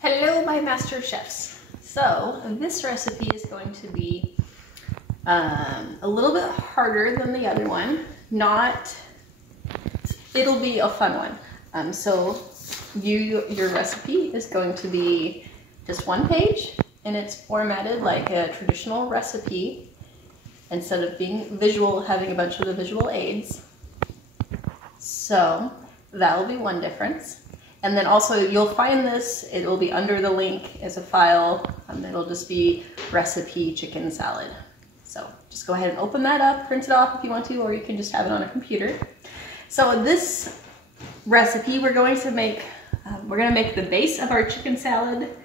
Hello, my master chefs. So this recipe is going to be a little bit harder than the other one. It'll be a fun one. Your recipe is going to be just one page, and it's formatted like a traditional recipe instead of being visual, having a bunch of the visual aids. So that will be one difference. And then also you'll find this, it'll be under the link as a file, it'll just be recipe chicken salad. So just go ahead and open that up, print it off if you want to, or you can just have it on a computer. So this recipe we're going to make the base of our chicken salad,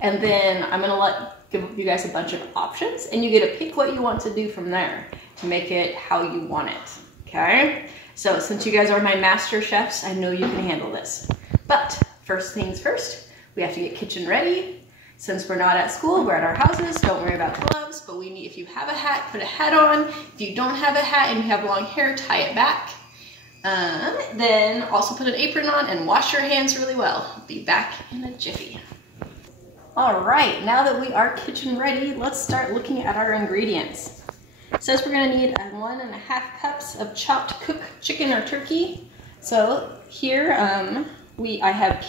and then I'm gonna give you guys a bunch of options, and you get to pick what you want to do from there to make it how you want it, okay? So since you guys are my master chefs, I know you can handle this. But first things first, we have to get kitchen ready. Since we're not at school, we're at our houses, don't worry about gloves, but if you have a hat, put a hat on. If you don't have a hat and you have long hair, tie it back. Then also put an apron on and wash your hands really well. Be back in a jiffy. All right, now that we are kitchen ready, let's start looking at our ingredients. It says we're gonna need 1.5 cups of chopped cooked chicken or turkey. So here, I have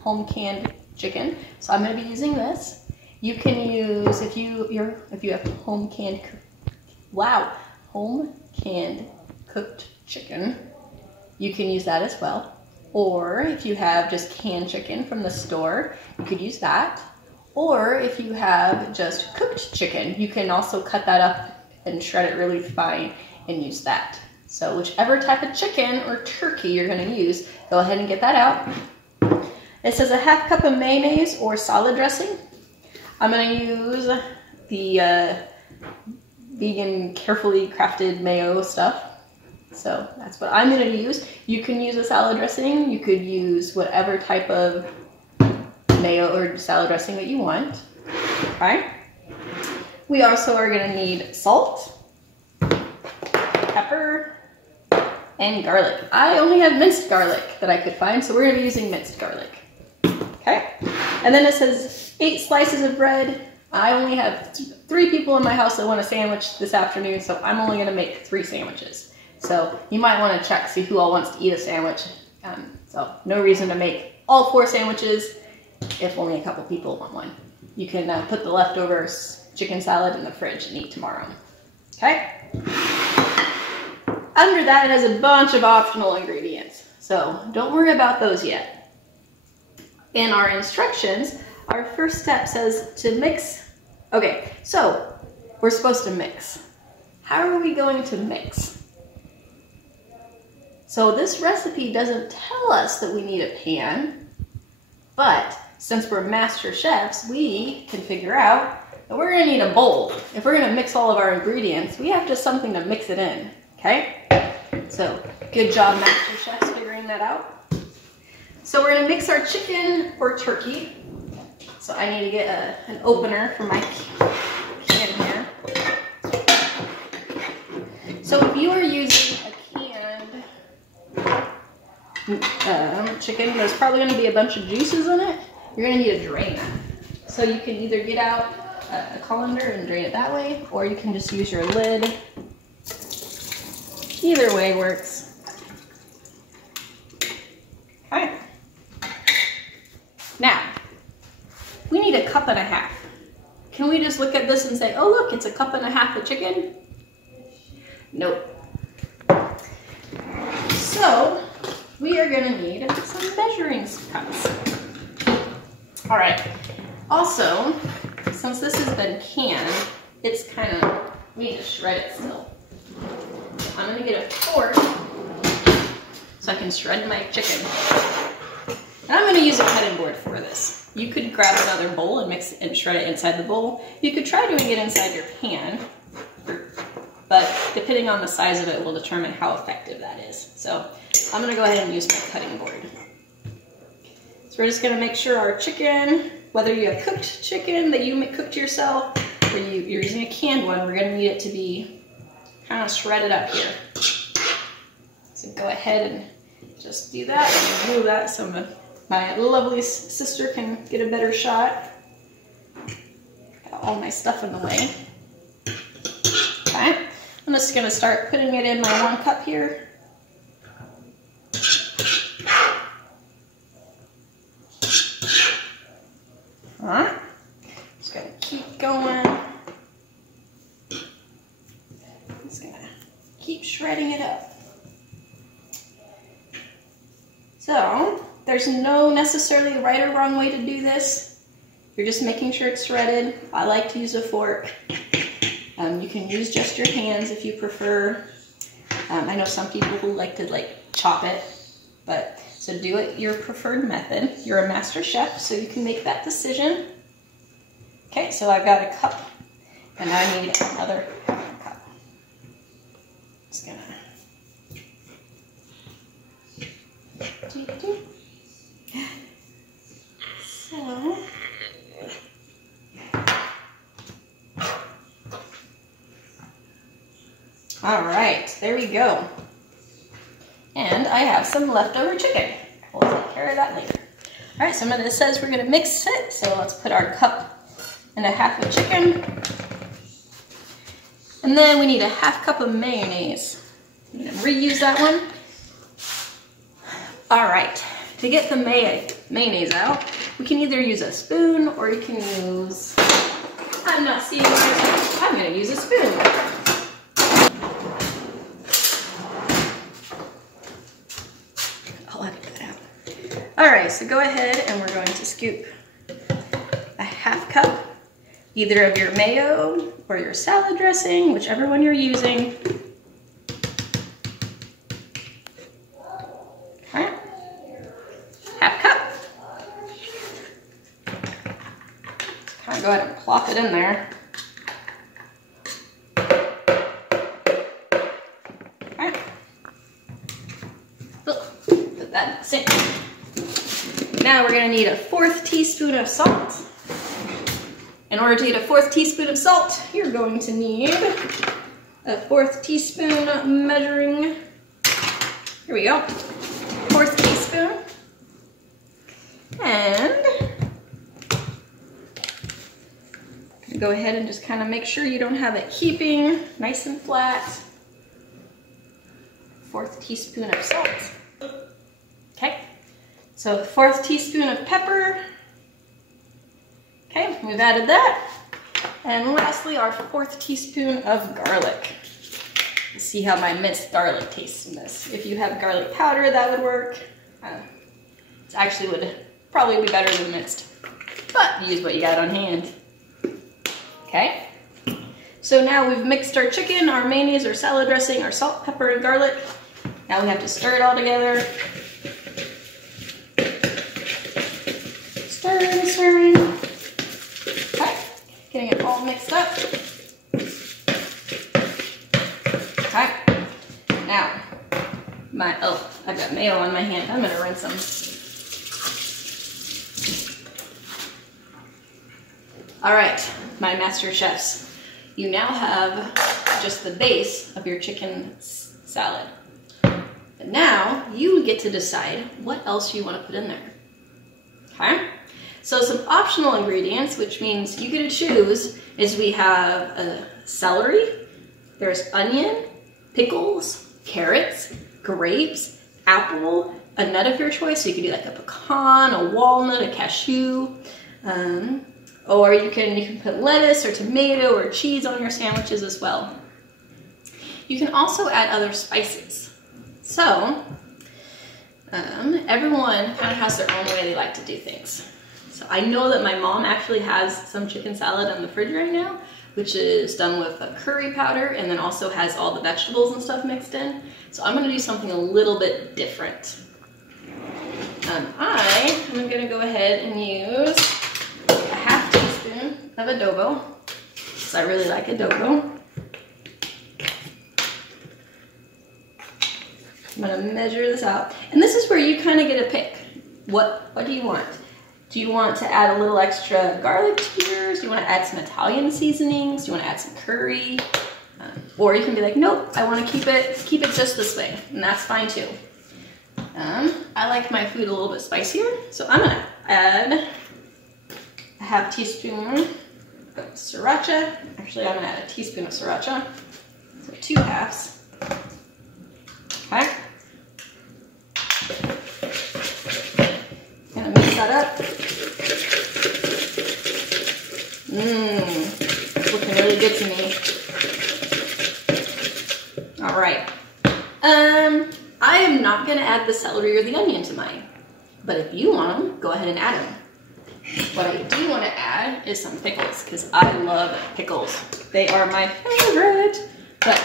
home canned chicken, so I'm going to be using this. You can use, if you have home canned cooked chicken, you can use that as well. Or if you have just canned chicken from the store, you could use that. Or if you have just cooked chicken, you can also cut that up and shred it really fine and use that. So whichever type of chicken or turkey you're going to use, go ahead and get that out. It says 1/2 cup of mayonnaise or salad dressing. I'm going to use the vegan carefully crafted mayo stuff. So that's what I'm going to use. You can use a salad dressing. You could use whatever type of mayo or salad dressing that you want. Okay. We also are going to need salt, pepper, and garlic. I only have minced garlic that I could find, so we're going to be using minced garlic. Okay, and then it says 8 slices of bread. I only have 3 people in my house that want a sandwich this afternoon, so I'm only going to make 3 sandwiches. So you might want to check, see who all wants to eat a sandwich. So no reason to make all 4 sandwiches if only a couple people want one. You can put the leftovers chicken salad in the fridge and eat tomorrow. Okay? Under that, it has a bunch of optional ingredients, so don't worry about those yet. In our instructions, our first step says to mix. Okay, so we're supposed to mix. How are we going to mix? So this recipe doesn't tell us that we need a pan, but since we're master chefs, we can figure out that we're gonna need a bowl. If we're gonna mix all of our ingredients, we have just something to mix it in. Okay, so good job, master chefs, figuring that out. So we're gonna mix our chicken or turkey. So I need to get an opener for my can here. So if you are using a canned chicken, there's probably gonna be a bunch of juices in it. You're gonna need to drain that. So you can either get out a colander and drain it that way, or you can just use your lid. Either way works. Okay. Now, we need 1.5 cups. Can we just look at this and say, oh look, it's 1.5 cups of chicken? Nope. So, we are gonna need some measuring cups. All right. Also, since this has been canned, it's we need to shred it still. I'm gonna get a fork so I can shred my chicken. And I'm gonna use a cutting board for this. You could grab another bowl and mix it and shred it inside the bowl. You could try doing it inside your pan, but depending on the size of it will determine how effective that is. So I'm gonna go ahead and use my cutting board. So we're just gonna make sure our chicken, whether you have cooked chicken that you cooked yourself or you're using a canned one, we're gonna need it to be kind of shredded up here. So go ahead and just do that and move that so my lovely sister can get a better shot. Got all my stuff in the way. Okay, I'm just gonna start putting it in my 1 cup here. Alright, just gonna keep going. Just gonna keep shredding it up. So, there's no necessarily right or wrong way to do this. You're just making sure it's shredded. I like to use a fork. You can use just your hands if you prefer. I know some people who like to chop it, but so do it your preferred method. You're a master chef, so you can make that decision. Okay, so I've got a cup, and I need another cup. Just gonna so all right, there we go. And I have some leftover chicken. We'll take care of that later. All right, some of this says we're gonna mix it, so let's put our 1.5 cups of chicken. And then we need a 1/2 cup of mayonnaise. I'm gonna reuse that one. All right, to get the mayonnaise out, we can either use a spoon or you can use, I'm not seeing myself, I'm gonna use a spoon. I'll edit that out. All right, so go ahead and we're going to scoop a 1/2 cup, either of your mayo or your salad dressing, whichever one you're using. Okay. 1/2 cup. Kind of go ahead and plop it in there. Okay. Put that in the sink. Now we're going to need a 1/4 teaspoon of salt. In order to get a 1/4 teaspoon of salt, you're going to need a 1/4 teaspoon measuring. Here we go. 1/4 teaspoon. And go ahead and just kind of make sure you don't have it heaping nice and flat. 1/4 teaspoon of salt. Okay, so 1/4 teaspoon of pepper. Okay, we've added that. And lastly, our 1/4 teaspoon of garlic. Let's see how my minced garlic tastes in this. If you have garlic powder, that would work. It actually would probably be better than minced, but use what you got on hand. Okay, so now we've mixed our chicken, our mayonnaise, our salad dressing, our salt, pepper, and garlic. Now we have to stir it all together. Stirring, stirring. Okay, getting it all mixed up. Okay, now, I've got mayo on my hand. I'm gonna rinse them. All right, my master chefs, you now have just the base of your chicken salad. But now you get to decide what else you want to put in there. Okay? So some optional ingredients, which means you get to choose, is we have celery, there's onion, pickles, carrots, grapes, apple, a nut of your choice. So you could do like a pecan, a walnut, a cashew, or you can put lettuce or tomato or cheese on your sandwiches as well. You can also add other spices. So everyone kind of has their own way they like to do things. So I know that my mom actually has some chicken salad in the fridge right now, which is done with a curry powder and then also has all the vegetables and stuff mixed in. So I'm going to do something a little bit different. I'm going to go ahead and use a 1/2 teaspoon of adobo, because I really like adobo. I'm going to measure this out. And this is where you kind of get to pick. What do you want? Do you want to add a little extra garlic to yours? Do you want to add some Italian seasonings? Do you want to add some curry? Or you can be like, nope, I want to keep it just this way. And that's fine too. I like my food a little bit spicier, so I'm gonna add a half teaspoon of sriracha. Actually, I'm gonna add a teaspoon of sriracha, so 2 halves. Okay. Gonna mix that up. Looking really good to me. All right. I am not gonna add the celery or the onion to mine, but if you want them, go ahead and add them. What I do want to add is some pickles, because I love pickles. They are my favorite, but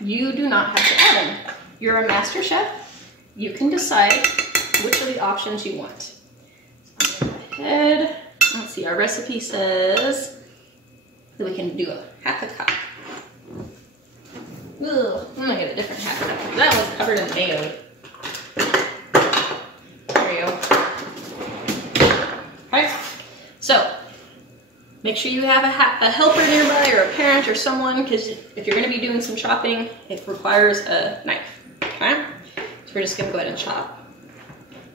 you do not have to add them. You're a master chef. You can decide which of the options you want. So I'm gonna go ahead. Let's see, our recipe says that we can do a half a cup. Ugh, I'm gonna get a different half cup. That one's covered in mayo. There you go. Okay, so make sure you have a helper nearby or a parent or someone, because if you're gonna be doing some chopping, it requires a knife. Okay, so we're just gonna go ahead and chop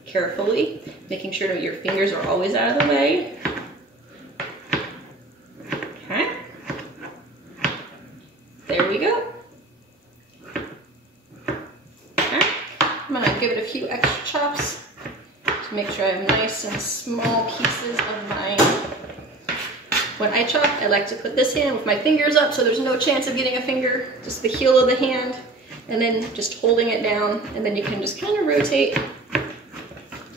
carefully, making sure that your fingers are always out of the way. Okay, there we go. I'm gonna give it a few extra chops to make sure I have nice and small pieces of mine. When I chop, I like to put this hand with my fingers up so there's no chance of getting a finger, just the heel of the hand, and then just holding it down, and then you can just kind of rotate,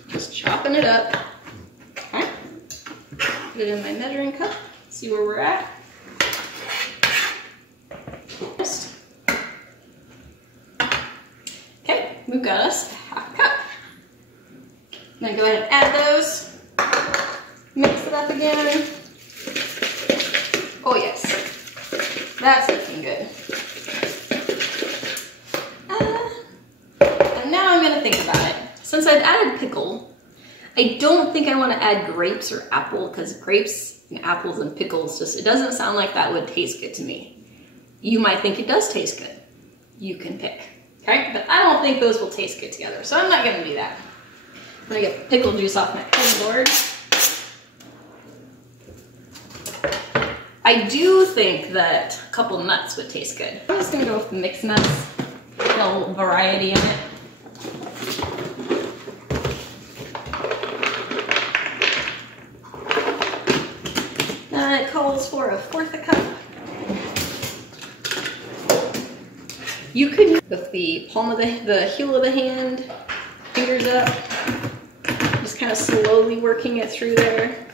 just chopping it up. Okay. Put it in my measuring cup, see where we're at. We've got us a half cup. I'm gonna go ahead and add those. Mix it up again. Oh yes, that's looking good. And now I'm gonna think about it. Since I've added pickle, I don't think I want to add grapes or apple, because grapes and apples and pickles, it doesn't sound like that would taste good to me. You might think it does taste good. You can pick. Okay, but I don't think those will taste good together, so I'm not gonna do that. I'm gonna get pickle juice off my cutting board. I do think that a couple nuts would taste good. I'm just gonna go with mixed nuts, get a little variety in it. It calls for a 1/4 cup. You could use with the palm of the heel of the hand, fingers up, just kind of slowly working it through there.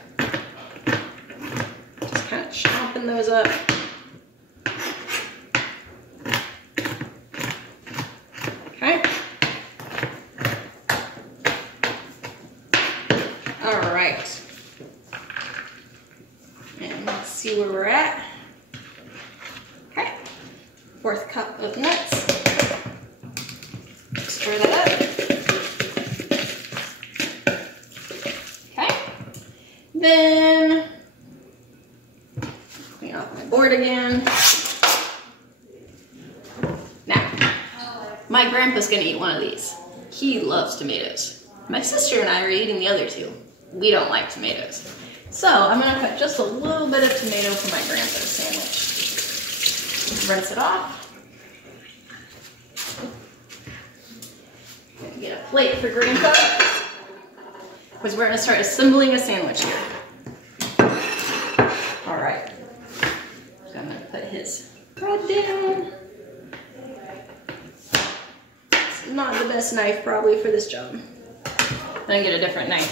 Just kind of chomping those up. Okay. All right. And let's see where we're at. Okay. 1/4 cup of nuts. Stir that up. Okay. Then clean off my board again. Now, my grandpa's gonna eat one of these. He loves tomatoes. My sister and I are eating the other two. We don't like tomatoes. So I'm gonna cut just a little bit of tomato for my grandpa's sandwich. Rinse it off. Get a plate for Grandpa, because we're going to start assembling a sandwich here. All right. So I'm going to put his bread down. It's not the best knife probably for this job. I'm going to get a different knife.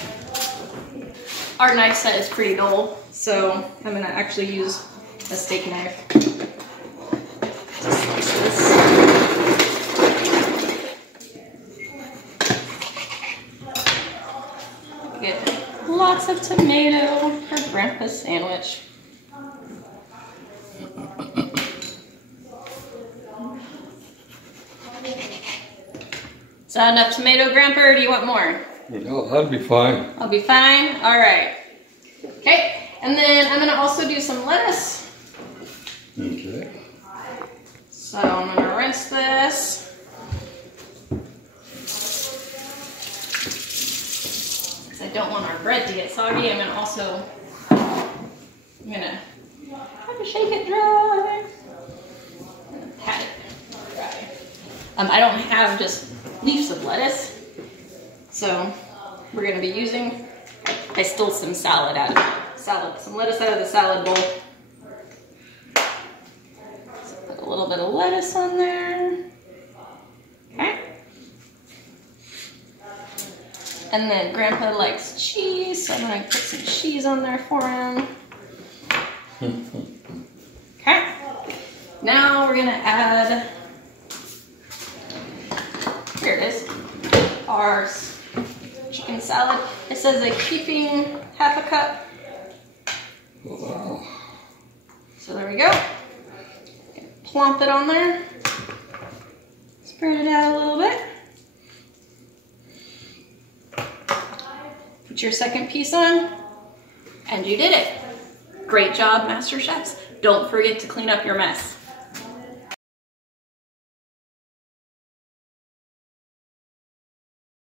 Our knife set is pretty dull, so I'm going to actually use a steak knife. Get lots of tomato for Grandpa's sandwich. Is that enough tomato, Grandpa, or do you want more? No, that'll be fine. I'll be fine? All right. Okay, and then I'm gonna also do some lettuce. Okay. So I'm gonna rinse this. don't want our bread to get soggy, I'm gonna have to shake it dry. And pat it dry. I don't have just leaves of lettuce, so we're gonna be using, I stole some some lettuce out of the salad bowl. So put a little bit of lettuce on there. Okay. And then Grandpa likes cheese, so I'm gonna put some cheese on there for him. Okay. Now we're gonna add, here it is, our chicken salad. It says like keeping half a cup. Wow. So there we go. Plump it on there. Spread it out a little bit. Put your second piece on, and you did it. Great job, Master Chefs. Don't forget to clean up your mess.